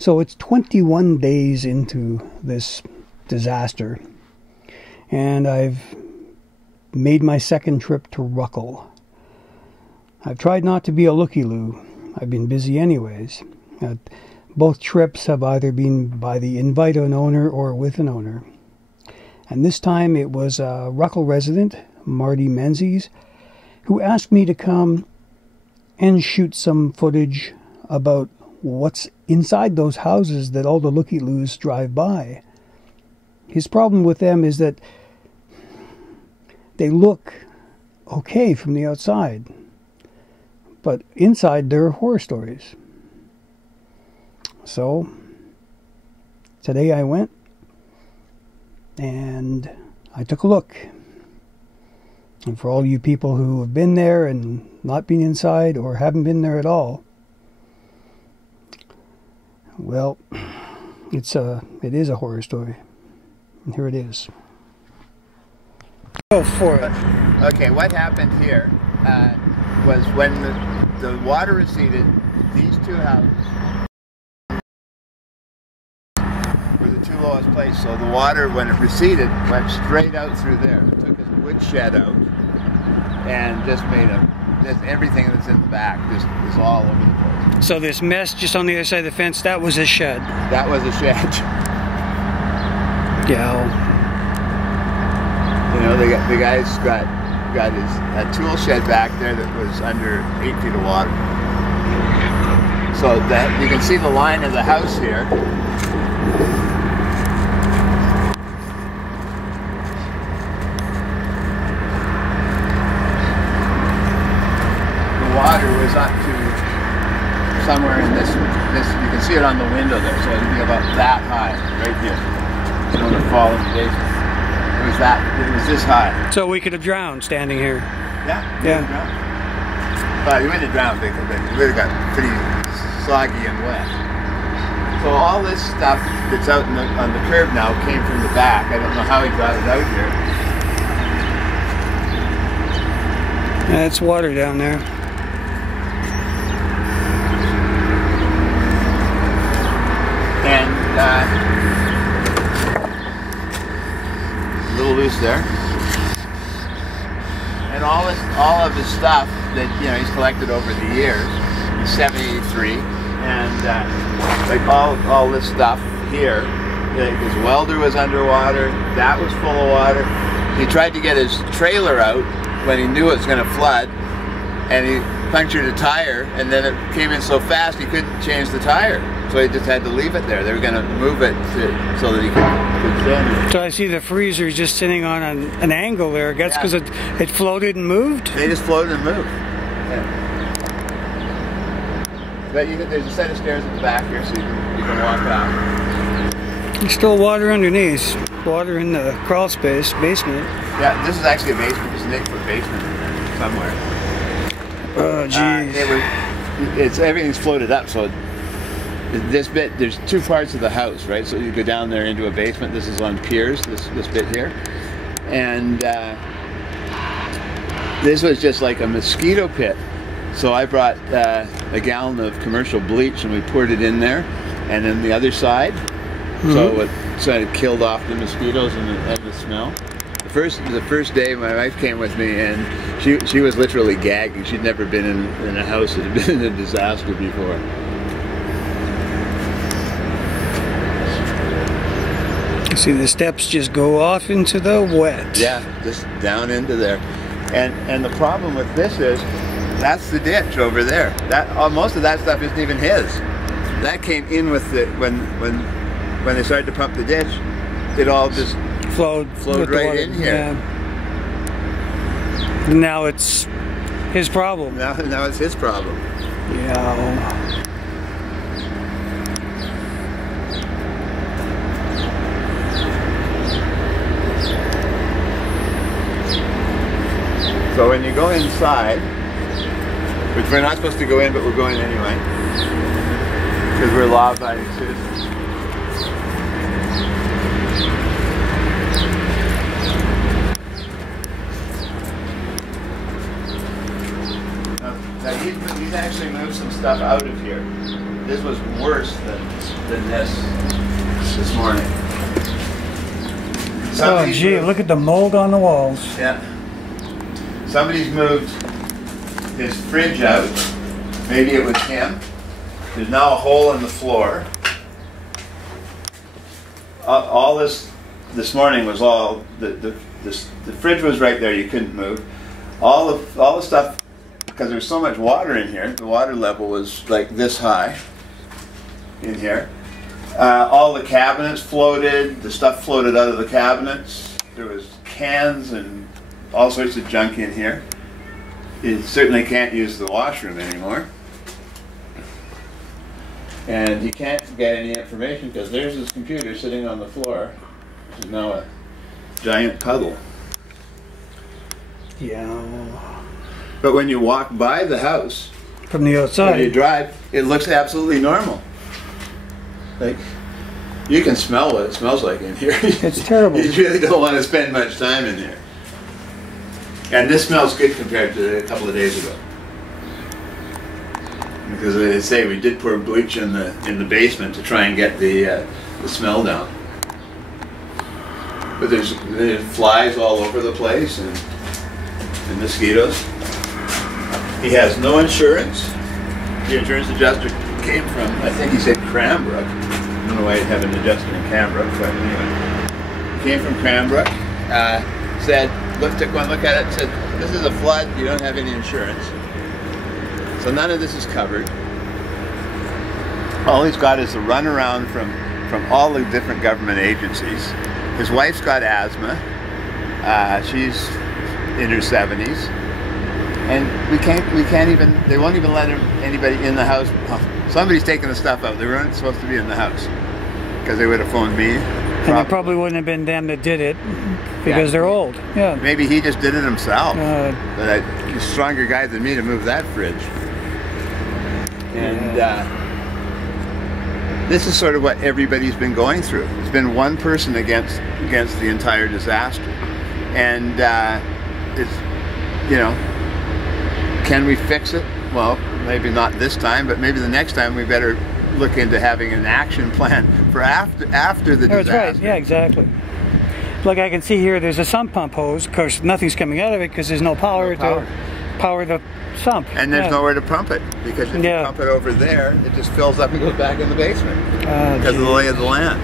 So it's 21 days into this disaster, and I've made my second trip to Ruckle. I've tried not to be a looky-loo. I've been busy anyways. Both trips have either been by the invite of an owner or with an owner. And this time it was a Ruckle resident, Marty Menzies, who asked me to come and shoot some footage about what's inside those houses that all the looky-loos drive by. His problem with them is that they look okay from the outside, but inside they're horror stories. So today I went and I took a look. And for all you people who have been there and not been inside or haven't been there at all, well, it is a horror story. And here it is. Go for it. Okay, what happened here was when the water receded, these two houses were the two lowest places. So the water, when it receded, went straight out through there. It took his woodshed out and just made everything that's in the back just is all over the place. So this mess just on the other side of the fence, that was a shed. That was a shed. Yeah. You know, the guy's got a tool shed back there that was under 8 feet of water. So that you can see the line of the house here. The water was up to somewhere in this. You can see it on the window there. So it'd be about that high right here. It would fall in the basement. It was this high. So we could have drowned standing here. Yeah. But we wouldn't have drowned because it would have got pretty soggy and wet. So all this stuff that's out on the curb now came from the back. I don't know how he got it out here. Yeah, it's water down there. And a little loose there. And all of his stuff that he's collected over the years. He's 73, and like all this stuff here. His welder was underwater. That was full of water. He tried to get his trailer out when he knew it was going to flood, and he punctured a tire, and then it came in so fast he couldn't change the tire. So he just had to leave it there. They were going to move it so that he could stand it. So I see the freezer just sitting on an angle there. I guess because it floated and moved? They just floated and moved. Yeah. But there's a set of stairs at the back here so you can walk out. There's still water underneath. Water in the crawl space, basement. Yeah, this is actually a basement. There's an 8-foot basement in there somewhere. Oh, geez. Everything's floated up, so this bit, there's two parts of the house, right? So you go down there into a basement. This is on piers, this bit here. And this was just like a mosquito pit. So I brought a gallon of commercial bleach and we poured it in there. And then the other side, so it killed off the mosquitoes and the smell. The first day my wife came with me and she was literally gagging. She'd never been in a house that had been in a disaster before. See, the steps just go off into the wet. Yeah, just down into there. And the problem with this is, that's the ditch over there. Most of that stuff isn't even his. That came in with it when they started to pump the ditch. It all just flowed right in here. Yeah. Now it's his problem. Now it's his problem. Yeah. So when you go inside, which we're not supposed to go in, but we're going anyway, because we're law-abiding citizens. Now he's actually moved some stuff out of here. This was worse than this morning. Oh gee, look at the mold on the walls. Yeah. Somebody's moved his fridge out. Maybe it was him. There's now a hole in the floor. All this morning was all the fridge was right there. You couldn't move. All the stuff, because there's so much water in here. The water level was like this high in here. All the cabinets floated. The stuff floated out of the cabinets. There was cans and all sorts of junk in here. You certainly can't use the washroom anymore. And he can't get any information because there's his computer sitting on the floor, which is now a giant puddle. Yeah. But when you walk by the house, from the outside, when you drive, it looks absolutely normal. Like, you can smell what it smells like in here. It's terrible. You really don't want to spend much time in here. And this smells good compared to a couple of days ago. Because as I say, we did pour bleach in the basement to try and get the smell down. But there's flies all over the place and mosquitoes. He has no insurance. The insurance adjuster came from, I think he said Cranbrook. I don't know why he'd have an adjuster in Cranbrook, but anyway. He came from Cranbrook, said, took one look at it, said, this is a flood, you don't have any insurance. So none of this is covered. All he's got is the runaround from all the different government agencies. His wife's got asthma. She's in her 70s. And we can't even, they won't even let anybody in the house. Oh, somebody's taking the stuff out. They weren't supposed to be in the house because they would have phoned me. And it probably wouldn't have been them that did it because they're old. Yeah. Maybe he just did it himself. But he's a stronger guy than me to move that fridge. And this is sort of what everybody's been going through. It's been one person against the entire disaster. And it's, you know, can we fix it? Well, maybe not this time, but maybe the next time we better look into having an action plan for after the disaster. That's right, yeah, exactly. Like I can see here, there's a sump pump hose. Of course, nothing's coming out of it because there's no power to power the sump. And there's nowhere to pump it, because if you pump it over there, it just fills up and goes back in the basement because of the lay of the land.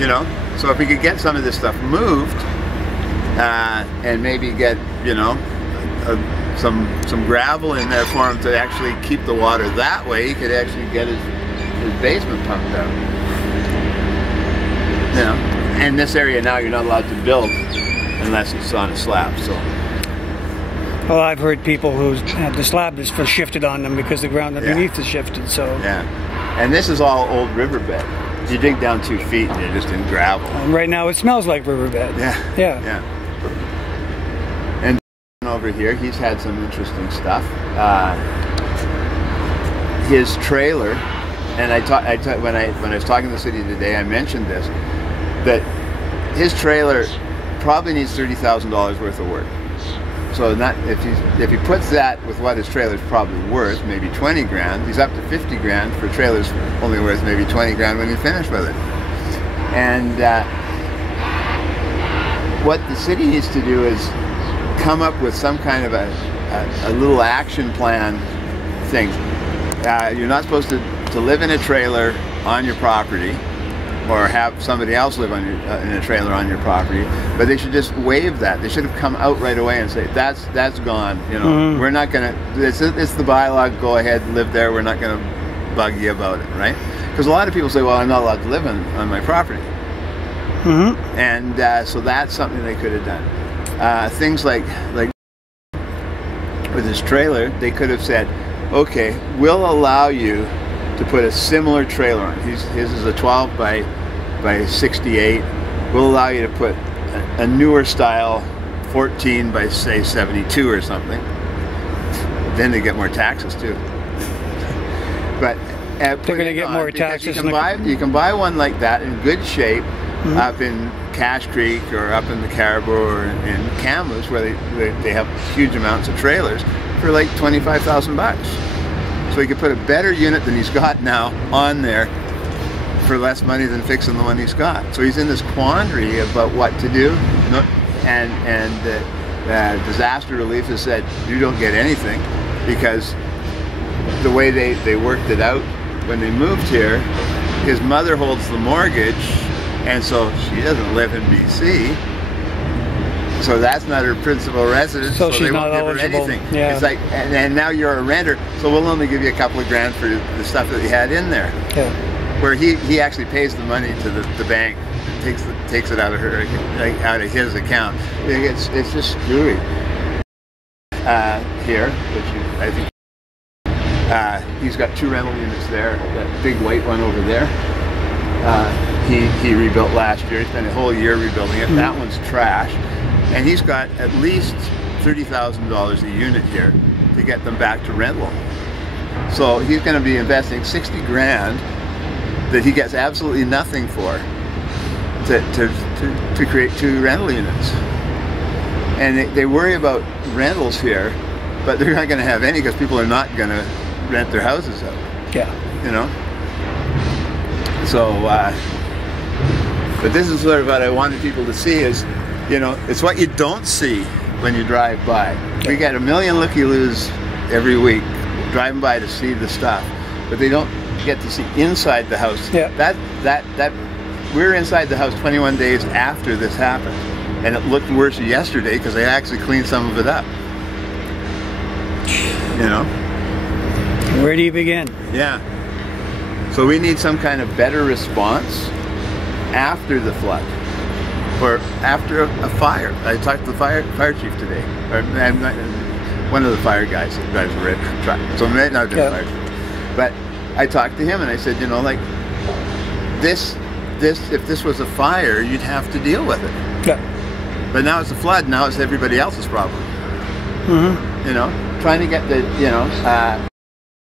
You know, so if we could get some of this stuff moved and maybe get, you know, some gravel in there for him to actually keep the water that way, he could actually get his basement pumped out. You know, and this area now you're not allowed to build unless it's on a slab. So. Well, I've heard people who have the slab is shifted on them because the ground underneath is shifted. So. Yeah, and this is all old riverbed. You dig down 2 feet and you're just in gravel. And right now it smells like riverbed. Yeah. Yeah. Yeah. And over here, he's had some interesting stuff. His trailer, and when I was talking to the city today, I mentioned this, that his trailer probably needs $30,000 worth of work. So if he puts that with what his trailer's probably worth, maybe 20 grand, he's up to 50 grand for trailers only worth maybe 20 grand when he's finished with it. And what the city needs to do is come up with some kind of a little action plan thing. You're not supposed to live in a trailer on your property, or have somebody else live on in a trailer on your property, but they should just waive that. They should have come out right away and say, that's gone. You know, we're not gonna. It's the bylaw. Go ahead, live there. We're not gonna bug you about it, right? Because a lot of people say, well, I'm not allowed to live on my property, and so that's something they could have done. Things like with his trailer, they could have said, okay, we'll allow you to put a similar trailer on. His is a 12 by 68. We'll allow you to put a newer style 14 by say 72 or something. Then they get more taxes too. But they're going to get more taxes. You can buy one like that in good shape up in Cache Creek or up in the Caribou or in Kamloops, where they have huge amounts of trailers for like $25,000. so he could put a better unit than he's got now on there for less money than fixing the one he's got. So he's in this quandary about what to do, and disaster relief has said you don't get anything, because the way they worked it out when they moved here, his mother holds the mortgage, and so she doesn't live in BC, so that's not her principal residence, so she's they not won't give her eligible. anything. Yeah. It's like, and now you're a renter, so we'll only give you a couple of grand for the stuff that he had in there. Yeah. Where he actually pays the money to the bank, takes it out of her, like, out of his account. It's just screwy. Here, which I think he's got 2 rental units there. That big white one over there, he rebuilt last year. He spent a whole year rebuilding it. That one's trash, and he's got at least $30,000 a unit here to get them back to rental. So he's going to be investing 60 grand that he gets absolutely nothing for to create 2 rental units. And they worry about rentals here, but they're not going to have any because people are not going to rent their houses out. Yeah. You know? So, but this is sort of what I wanted people to see is, you know, it's what you don't see when you drive by. Yeah. We get a million looky-loos every week driving by to see the stuff, but they don't get to see inside the house. Yeah. That we're inside the house 21 days after this happened, and it looked worse yesterday because they actually cleaned some of it up. You know? Where do you begin? Yeah. So we need some kind of better response after the flood, or after a fire. I talked to the fire chief today, or one of the fire guys that drives a red truck. So it may not have been a fire chief, but I talked to him and I said, you know, like this, if this was a fire, you'd have to deal with it. Yeah. But now it's a flood. Now it's everybody else's problem. Mm-hmm. You know, trying to get the, you know,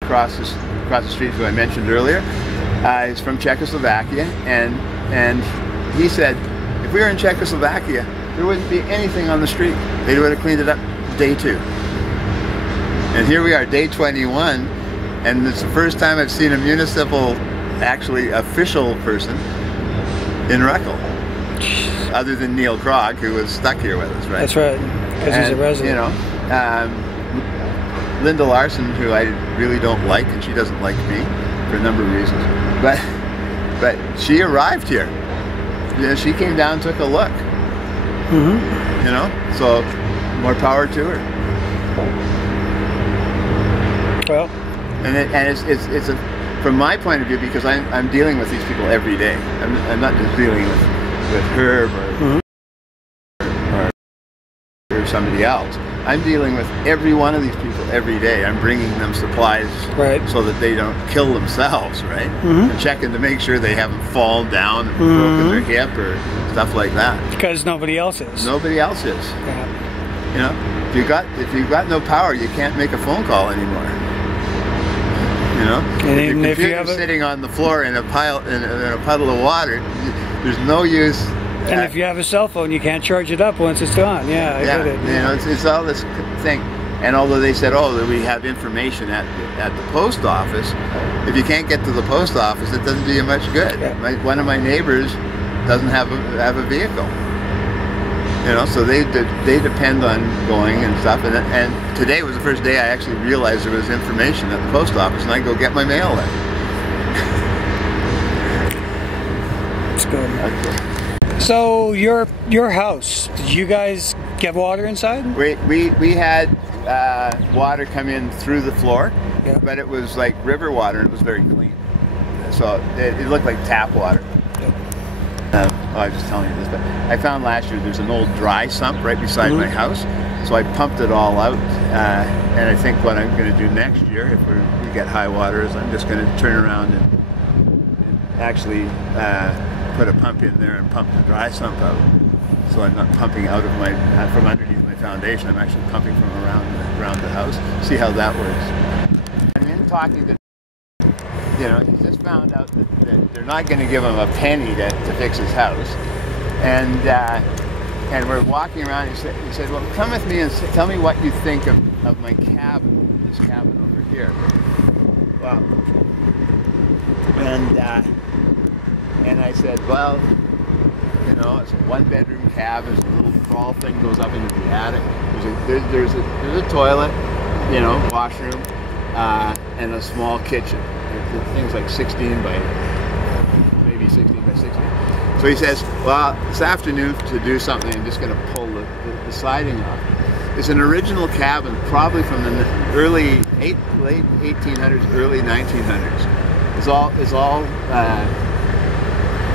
across the street, who I mentioned earlier, is from Czechoslovakia, and he said, if we were in Czechoslovakia, there wouldn't be anything on the street. They would have cleaned it up day 2. And here we are, day 21, and it's the first time I've seen a municipal, actually official person in Ruckle, other than Neil Krog, who was stuck here with us, right? That's right, because he's a resident. You know, Linda Larson, who I really don't like, and she doesn't like me for a number of reasons, but she arrived here. You know, she came down, took a look. Mm-hmm. You know, so more power to her. Well, and it's a, from my point of view, because I'm dealing with these people every day. I'm not just dealing with Herb or somebody else. I'm dealing with every one of these people every day. I'm bringing them supplies, right, so that they don't kill themselves, right? Mm-hmm. And checking to make sure they haven't fallen down and broken their hip or stuff like that. Because nobody else is. Nobody else is. Yeah. You know, if you've got no power, you can't make a phone call anymore. You know, and if you're sitting on the floor in a puddle of water, there's no use. And if you have a cell phone, you can't charge it up once it's gone. Yeah, I get it. You know, it's all this thing. And although they said, oh, that we have information at the post office, if you can't get to the post office, it doesn't do you much good. Yeah. One of my neighbors doesn't have a vehicle. You know, so they depend on going and stuff. And today was the first day I actually realized there was information at the post office, and I go get my mail there. That's good. Okay. So your house, did you guys get water inside? We had water come in through the floor, yeah, but it was like river water, and it was very clean. So it looked like tap water. I was just telling you this, but I found last year there's an old dry sump right beside my house, so I pumped it all out, and I think what I'm going to do next year, if we get high water, is I'm just going to turn around and actually put a pump in there and pump the dry sump out, so I'm not pumping out of from underneath my foundation. I'm actually pumping from around the house. See how that works. I'm in talking to, you know, he just found out that they're not going to give him a penny to fix his house, and we're walking around. He said, well, come with me and tell me what you think of my cabin, this cabin over here. Well, and I said, well, you know, it's a one-bedroom cabin. There's a little crawl thing goes up into the attic. There's a toilet, you know, washroom, and a small kitchen. The thing's like 16 by 60. So he says, well, this afternoon to do something, I'm just going to pull the siding off. It's an original cabin, probably from the late 1800s, early 1900s. It's all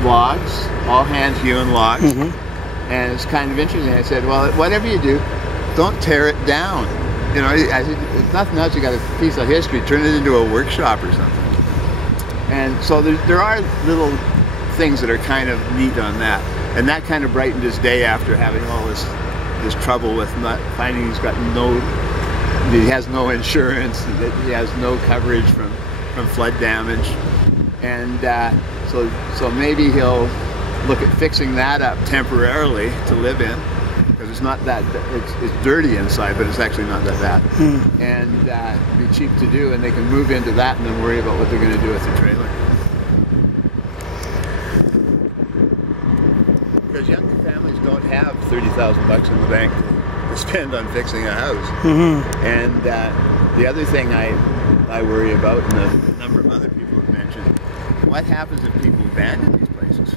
logs, all hand-hewn logs, and it's kind of interesting. I said, well, whatever you do, don't tear it down. You know, I said, if nothing else, you got a piece of history, turn it into a workshop or something. And so there are little things that are kind of neat on that, and that kind of brightened his day after having all this trouble with not finding he has no insurance, that he has no coverage from flood damage, and so maybe he'll look at fixing that up temporarily to live in, because it's not that it's dirty inside, but it's actually not that bad, and be cheap to do, and they can move into that and then worry about what they're going to do with the trailer. Because young families don't have $30,000 in the bank to spend on fixing a house. And the other thing I worry about, and a number of other people have mentioned, what happens if people abandon these places?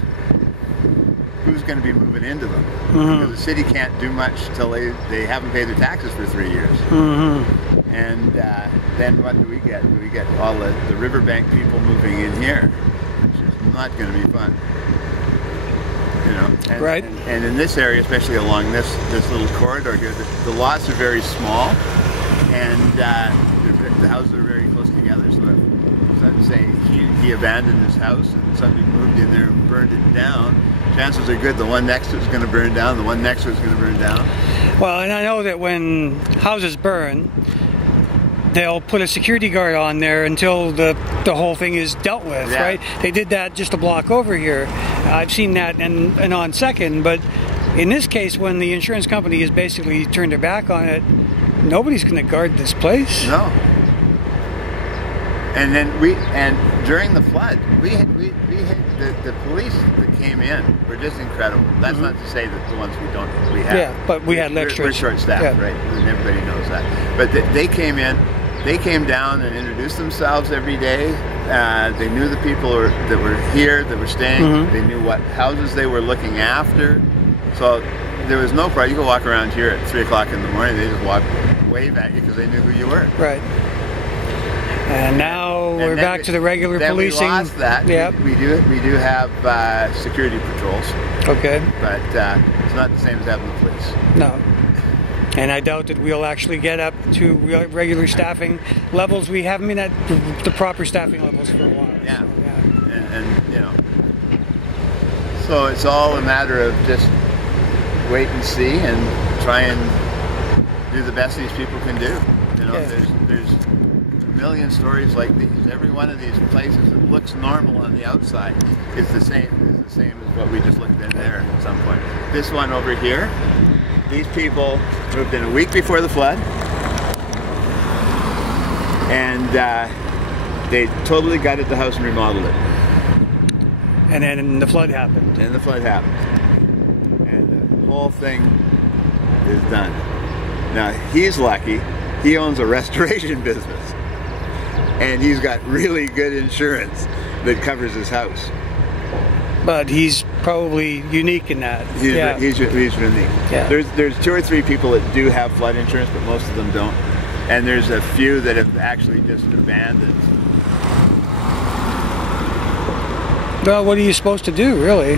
Who's going to be moving into them? Because the city can't do much till they haven't paid their taxes for 3 years. And then what do we get? Do we get all the riverbank people moving in here? Which is not going to be fun. You know, and in this area, especially along this little corridor here, the lots are very small, and the houses are very close together. So if, say, he abandoned his house and somebody moved in there and burned it down, chances are good the one next to it is going to burn down, the one next to it is going to burn down. Well, and I know that when houses burn, they'll put a security guard on there until the whole thing is dealt with, right? They did that just a block over here. I've seen that and on Second, but in this case, when the insurance company has basically turned their back on it, nobody's going to guard this place. No. And then during the flood, we had the police that came in were just incredible. That's not to say that the ones we have. Yeah, but we had lecturers. We're short-staffed, right? And everybody knows that. But they came in. They came down and introduced themselves every day. They knew the people that were here, that were staying. They knew what houses they were looking after. So there was no problem. You could walk around here at 3 o'clock in the morning. They just wave at you because they knew who you were. Right. And now we're back to the regular policing. We lost that. Yep. We do have security patrols. Okay. But it's not the same as having the police. No. And I doubt that we'll actually get up to regular staffing levels. We haven't been at the proper staffing levels for a while. Yeah. So, and you know, so it's all a matter of just wait and see and try and do the best these people can do. You know, there's a million stories like these. Every one of these places that looks normal on the outside is the same as what we just looked at there at some point. This one over here. These people moved in a week before the flood, and they totally gutted the house and remodeled it. And then the flood happened. And the whole thing is done. Now, he's lucky. He owns a restoration business, and he's got really good insurance that covers his house. But he's probably unique in that. He's unique. Yeah. There's 2 or 3 people that do have flood insurance, but most of them don't. And there's a few that have actually just abandoned. Well, what are you supposed to do, really?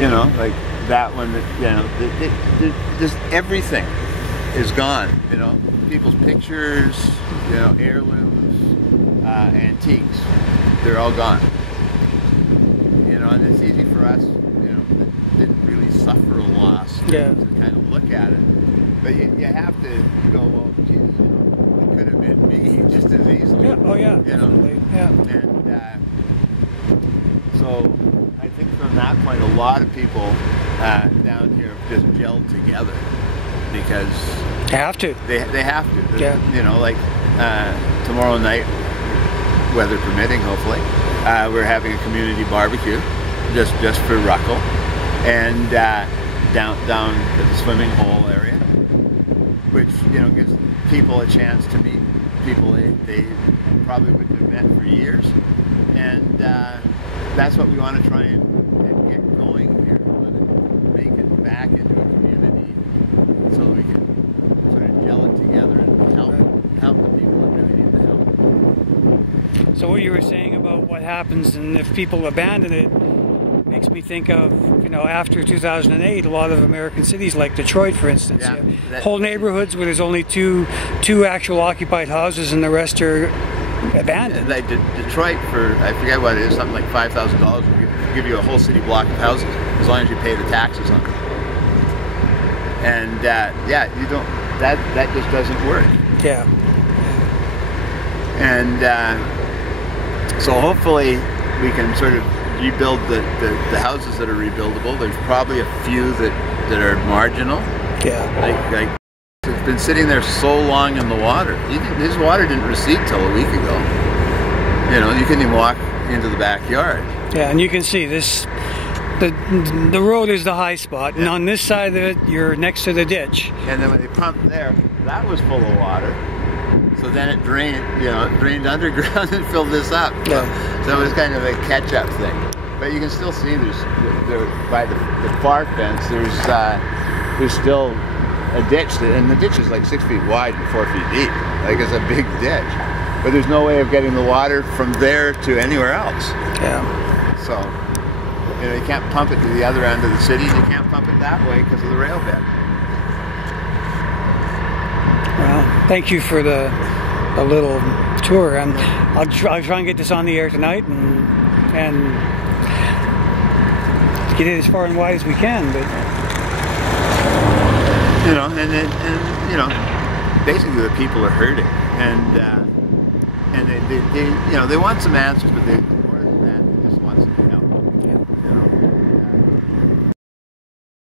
You know, like that one. You know, just everything is gone. You know, people's pictures, you know, heirlooms, antiques, they're all gone. And it's easy for us, you know, that didn't really suffer a loss to kind of look at it. But you have to go, well, geez, you know, it could have been me just as easily. Yeah. Oh, yeah. You know? Definitely. Yeah. And so I think from that point, a lot of people down here have just gelled together because they have to. They have to. Yeah. You know, like tomorrow night, weather permitting, hopefully. We're having a community barbecue just for Ruckle, and down at the swimming hole area, which gives people a chance to meet people they probably wouldn't have met for years, and that's what we want to try and get going here. We want to make it back into a community so we can sort of gel it together and help the people that really need the help. So what you were saying about what happens and if people abandon it makes me think of, after 2008, a lot of American cities like Detroit, for instance. Yeah, whole neighborhoods where there's only two actual occupied houses and the rest are abandoned. Like Detroit, for I forget what it is, something like $5,000 will give you a whole city block of houses as long as you pay the taxes on them. And you don't. That just doesn't work. Yeah. And so hopefully we can sort of rebuild the houses that are rebuildable. There's probably a few that are marginal. Yeah. Like it's been sitting there so long in the water. His water didn't recede till a week ago. You couldn't even walk into the backyard. Yeah, and you can see this. The road is the high spot, and on this side of it, you're next to the ditch. And then when they pumped there, that was full of water. So then it drained, it drained underground and filled this up. Yeah. So it was kind of a catch-up thing. But you can still see by the far fence, there's still a ditch, and the ditch is like 6 feet wide and 4 feet deep. Like it's a big ditch. But there's no way of getting the water from there to anywhere else. Yeah. So, you can't pump it to the other end of the city, and you can't pump it that way because of the rail bed. Well, thank you for the little tour, and I'll try and get this on the air tonight and get it as far and wide as we can. But basically the people are hurting, and they want some answers, but